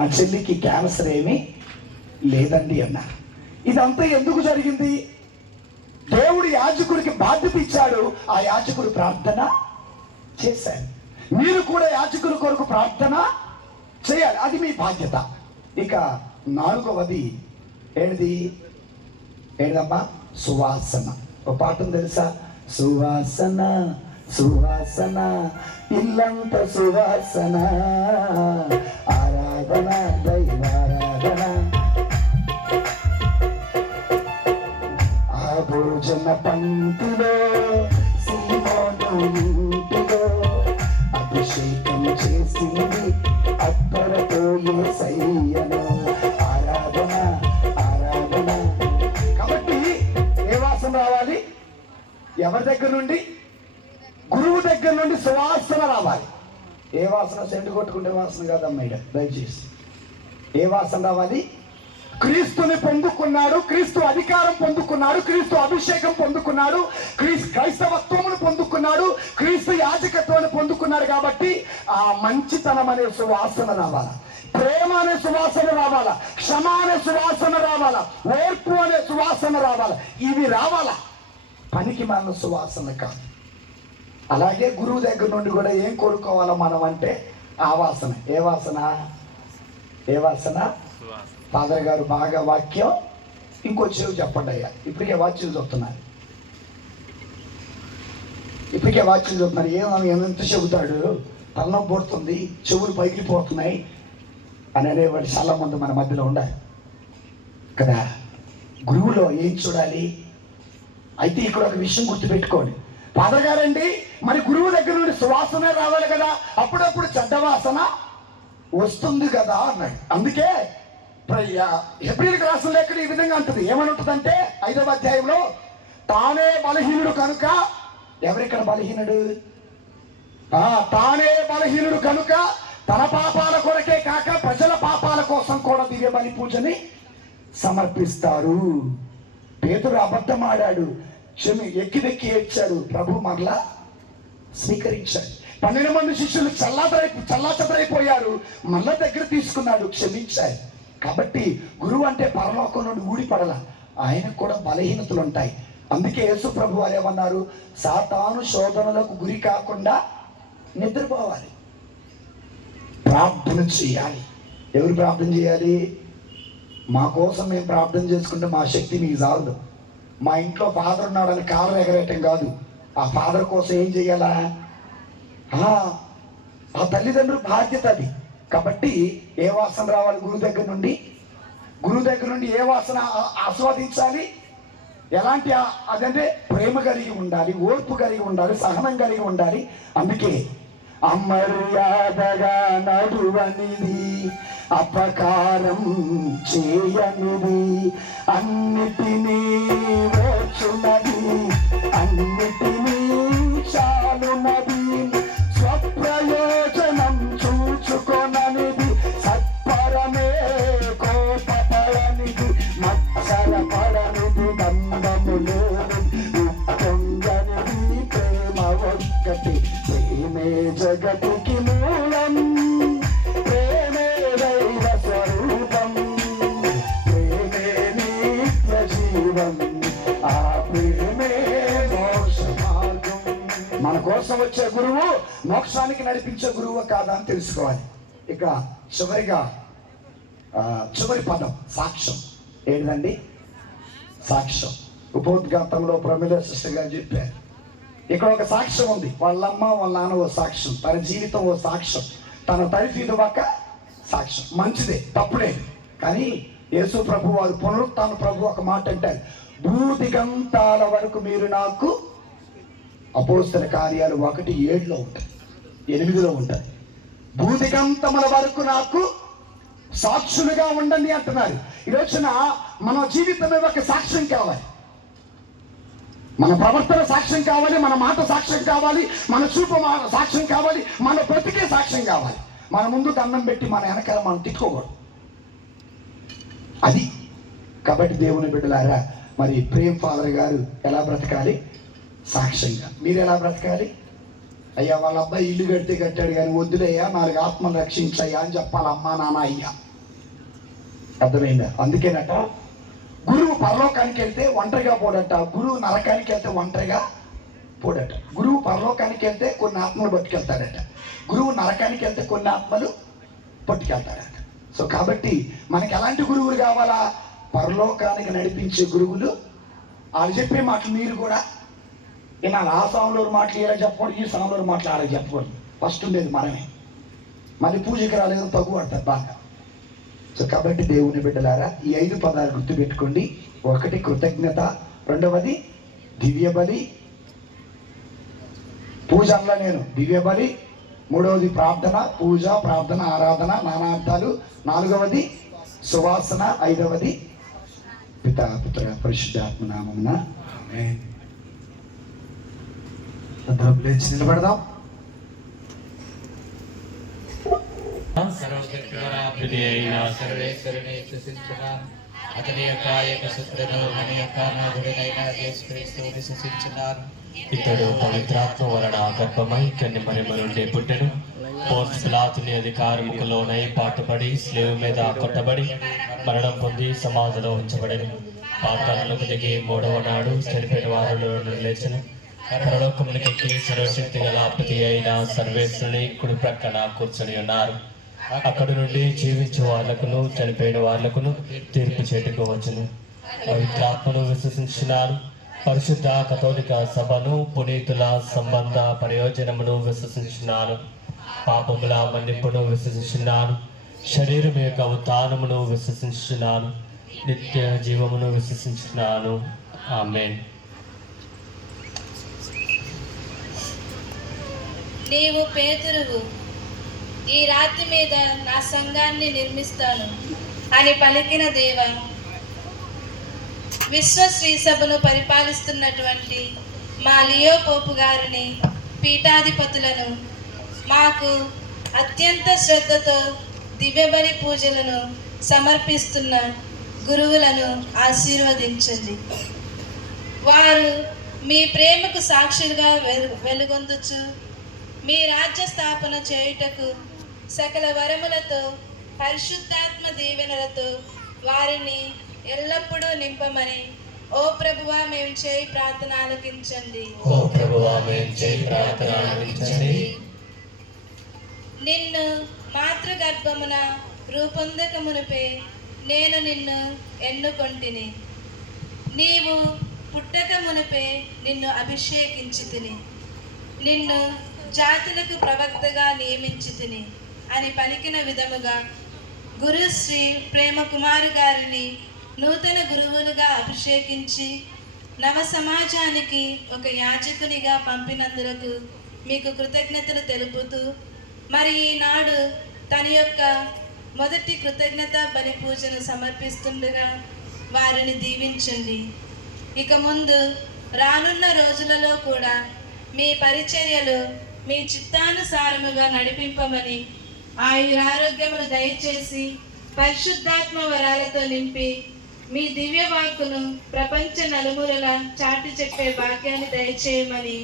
ఆ చెల్లికి క్యాన్సర్ ఏమీ లేదండి అన్నారు. ఇదంతా ఎందుకు జరిగింది? దేవుడు యాజకుడికి బాధ్యత ఇచ్చాడు, ఆ యాజకుడు ప్రార్థన చేశాడు. మీరు కూడా యాజకుల కొరకు ప్రార్థన చేయాలి, అది మీ బాధ్యత. ఇక 4వది ఏదమ్మా? సువాసన. ఒక పాఠం తెలుసా? సువాసన సువాసన ఇల్లంత సువాసన, ఆరాధన దైవారాధన. ఆ భోజన పంక్తిలో సీమోను ఇంటిలో అభిషేకం చేసింది అత్తరతో యేసయ్యను. ఆరాధన ఆరాధన. కాబట్టి ఏ వాసన రావాలి? ఎవరి దగ్గర నుండి? గురువు దగ్గర నుండి సువాసన రావాలి. ఏ వాసన? సెంటు కొట్టుకుంటే వాసన కాదమ్మా, దయచేసి. ఏ వాసన రావాలి? క్రీస్తుని పొందుకున్నాడు, క్రీస్తు అధికారం పొందుకున్నాడు, క్రీస్తు అభిషేకం పొందుకున్నాడు, క్రైస్తవత్వమును పొందుకున్నాడు, క్రీస్తు యాజకత్వాన్ని పొందుకున్నాడు. కాబట్టి ఆ మంచితనం అనే సువాసన రావాలా, ప్రేమ అనే సువాసన రావాలా, క్షమ అనే సువాసన రావాలా, ఓర్పు అనే సువాసన రావాలా. ఇవి రావాలా, పనికి మన సువాసన కాదు. అలాగే గురువు దగ్గర నుండి కూడా ఏం కోరుకోవాలా మనం అంటే ఆ వాసన. ఏ వాసన? ఏ వాసన? ఫాదర్ గారు బాగా వాక్యం ఇంకొచ్చేవి చెప్పండి అయ్యా. ఇప్పటికే వాక్యం చెప్తున్నారు, ఎంత చెబుతాడు, తలనొప్పి పడుతుంది, చెవులు పైకిపోతున్నాయి అని అనేవాడు చాలా మంది మన మధ్యలో ఉండాలి కదా. గురువులో ఏం చూడాలి? అయితే ఇక్కడ ఒక విషయం గుర్తుపెట్టుకోండి. ఫాదర్ గారండి, మరి గురువు దగ్గర నుండి సువాసనే రావాలి కదా, అప్పుడప్పుడు చెడ్డ వాసన వస్తుంది కదా అన్నాడు. అందుకే హెబ్రీయులకు రాసిన లేఖనం ఈ విధంగా అంటుంది. ఏమని ఉంటుందంటే 5వ అధ్యాయంలో, తానే బలహీనుడు కనుక. ఎవరిక్కడ బలహీనుడు? తానే బలహీనుడు కనుక తన పాపాల కొరకే కాక ప్రజల పాపాల కోసం కూడా దివ్య బలి పూజని సమర్పిస్తారు. పేతురు అబద్ధం ఆడాడు, ఎక్కి ఏడ్చాడు, ప్రభు మరలా స్వీకరించాడు. 12 మంది శిష్యులు చల్లాచెదరైపోయారు, మళ్ళా దగ్గర తీసుకున్నాడు, క్షమించాడు. కాబట్టి గురువు అంటే పరలోకం నుండి ఊడిపడల, ఆయనకు కూడా బలహీనతలు ఉంటాయి. అందుకే యేసు ప్రభు వారు ఏమన్నారు? సాతాను శోధనలకు గురి కాకుండా నిద్రపోవాలి, ప్రార్థన చేయాలి. ఎవరు ప్రార్థన చేయాలి? మా కోసం మేము ప్రార్థన చేసుకుంటే మా శక్తి మీకు చాలదు. మా ఇంట్లో ఫాదర్ ఉన్నాడని కాలం ఎగరేయటం కాదు, ఆ ఫాదర్ కోసం ఏం చేయాలా? ఆ తల్లిదండ్రుల బాధ్యత అది. కాబట్టి ఏ వాసన రావాలి? గురువు దగ్గర నుండి. గురువు దగ్గర నుండి ఏ వాసన ఆస్వాదించాలి? ఎలాంటి? అదంటే ప్రేమ కలిగి ఉండాలి, ఓర్పు కలిగి ఉండాలి, సహనం కలిగి ఉండాలి. అందుకే అమర్యాదగా నడువనిది, అపకారం చేయనిది, అన్నిటినీ ఓర్చునది, అన్నిటినీ చాలునది, స్వప్రయోజనం చూచుకొననిది, సత్పరమే కోపపడనిది, మత్సరపడనిది, దండము లేనిది, ఉప్పొంగనిది, ప్రేమ ఒక్కటి. ప్రేమే జగతికి మూలం, ప్రేమే దైవ స్వరూపం, ప్రేమే నిత్య జీవం, ఆ ప్రేమే మోక్ష మార్గం. మన కోసం వచ్చే గురువు మోక్షానికి నడిపించే గురువు కాదా అని తెలుసుకోవాలి. ఇక చివరి పదం సాక్ష్యం. ఏంటండి? సాక్ష్యం. ఉపోద్ఘాతంలో ప్రమిళ సిస్టర్ గారు చెప్పారు, ఇక్కడ ఒక సాక్ష్యం ఉంది. వాళ్ళమ్మ వాళ్ళ నాన్న ఓ సాక్ష్యం, తన జీవితం ఓ సాక్ష్యం, తన తల్లి ఒక సాక్ష్యం. మంచిదే, తప్పుడే. కానీ యేసు ప్రభు వారు పునరుత్థాన ప్రభు ఒక మాట అంటారు, భూదిగంతాల వరకు మీరు నాకు, అపోస్తల కార్యాలు 1:7 ఉంటాయి, 8 ఉంటాయి. భూదిగంతముల వరకు నాకు సాక్షులుగా ఉండండి అంటున్నారు. ఈరోజున మన జీవితమే ఒక సాక్ష్యం కావాలి, మన ప్రవర్తన సాక్ష్యం కావాలి, మన మాట సాక్ష్యం కావాలి, మన చూపు సాక్ష్యం కావాలి, మన బ్రతికే సాక్ష్యం కావాలి. మన ముందు దండం పెట్టి మన వెనకాల మనం తిట్టుకోకూడదు. అది కాబట్టి దేవుని బిడ్డలారా, మరి ప్రేమ్ ఫాదర్ గారు ఎలా బ్రతకాలి? సాక్ష్యంగా. మీరు ఎలా బ్రతకాలి? అయ్యా వాళ్ళ అబ్బాయి ఇల్లు కడితే కట్టాడు కానీ వద్దులయ్యా, 4 ఆత్మలు రక్షించయ్యా అని చెప్పాలి అమ్మా నాన్న. అయ్యా అర్థమైందా? అందుకేనట గురువు పరలోకానికి వెళ్తే ఒంటరిగా పోడట, గురువు నరకానికి వెళ్తే ఒంటరిగా పోడట. గురువు పరలోకానికి వెళ్తే కొన్ని ఆత్మలు పట్టుకెళ్తాడట, గురువు నరకానికి వెళ్తే కొన్ని ఆత్మలు పట్టుకెళ్తాడట. సో కాబట్టి మనకి ఎలాంటి గురువులు కావాలా? పరలోకానికి నడిపించే గురువులు. వాళ్ళు చెప్పే మాటలు మీరు కూడా వినాలి. ఆ సాంలో మాటలు ఇలా చెప్పకూడదు, ఈ సాంలో మాటలు ఆడ చెప్పకూడదు. ఫస్ట్ ఉండేది మనమే. మళ్ళీ పూజకి రాలేదు తగ్గు పడతారు బాగా. సో కాబట్టి దేవుని బిడ్డలారా, ఈ 5 పదాలు గుర్తుపెట్టుకోండి. 1 కృతజ్ఞత, 2వది దివ్య బలి, పూజ అనలా నేను, దివ్య బలి. 3వది ప్రార్థన, పూజ, ప్రార్థన, ఆరాధన, నానార్థాలు. 4వది సువాసన. 5వది పితా పుత్ర పరిశుద్ధాత్మ నామమున ఆమేన్. అందరం లేచి నిలబడదాం. సర్వేశ్వరుని విశ్వసించున్నాను. అతని యొక్క ఏకసత్తును మన యొక్క నాథుడైన యేసుక్రీస్తు విశ్వసించున్నాను. ఇతడు పవిత్రాత్మ వలన గర్భమై కన్య మరియమ్మ నుండి పుట్టెను. పోన్స్ పిలాతుని అధికారముకు లోనై పాటుపడి స్లేవ్ మీద కొట్టబడి మరణం పొంది సమాధిలో ఉంచబడెను. పాతాళములకు దిగి 3వ నాడు చనిపోయిన వారిలో నుండి లేచెను. పరలోకమునికి సర్వశక్తి గల అపతి అయిన సర్వేశ్వరుని కుడి ప్రక్కన కూర్చొని ఉన్నారు. అక్కడి నుండి జీవించే వాళ్ళకును చనిపోయిన వాళ్ళకును తీర్పు చేటుకు వచ్చును. పవిత్రాత్మను విశ్వసించున్నాను. పరిశుద్ధ కథోలిక సభను, పునీతుల సంబంధ ప్రయోజనమును విశ్వసించున్నాను. పాపముల మన్నింపును విశ్వసించున్నాను. శరీరం యొక్క ఉత్థానమును విశ్వసించున్నాను. నిత్య జీవమును విశ్వసించున్నాను. ఆమేన్. నీవు పేతురువు, ఈ రాతి మీద నా సంఘాన్ని నిర్మిస్తాను అని పలికిన దేవ, విశ్వశ్రీ సభను పరిపాలిస్తున్నటువంటి మా లియో పోపు గారిని, పీఠాధిపతులను, మాకు అత్యంత శ్రద్ధతో దివ్యబలి పూజలను సమర్పిస్తున్న గురువులను ఆశీర్వదించండి. వారు మీ ప్రేమకు సాక్షులుగా వెలుగొందుచు మీ రాజ్య స్థాపన చేయుటకు సకల వరములతో పరిశుద్ధాత్మ దీవెనలతో వారిని ఎల్లప్పుడూ నింపమని ఓ ప్రభువా మేము చేయి ప్రార్థన ఆలకించండి. ఓ ప్రభువా మేము చేయి ప్రార్థన ఆలకించండి. నిన్ను మాతృగర్భమున రూపొందక మునుపే నేను నిన్ను ఎన్నుకొంటిని. నీవు పుట్టక మునుపే నిన్ను అభిషేకించితిని. నిన్ను జాతులకు ప్రవక్తగా నియమించితిని అని పలికిన విధముగా గురుశ్రీ ప్రేమ కుమారు గారిని నూతన గురువులుగా అభిషేకించి నవ సమాజానికి ఒక యాజకునిగా పంపినందులకు మీకు కృతజ్ఞతలు తెలుపుతూ, మరి ఈనాడు తన యొక్క మొదటి కృతజ్ఞత బలి పూజను సమర్పిస్తుండగా వారిని దీవించండి. ఇక ముందు రానున్న రోజులలో కూడా మీ పరిచర్యలు మీ చిత్తానుసారముగా నడిపింపమని, ఆయురారోగ్యములు దయచేసి పరిశుద్ధాత్మ వరాలతో నింపి మీ దివ్య వాక్కును ప్రపంచ నలుమూలల చాటి చెప్పే భాగ్యాన్ని దయచేయమని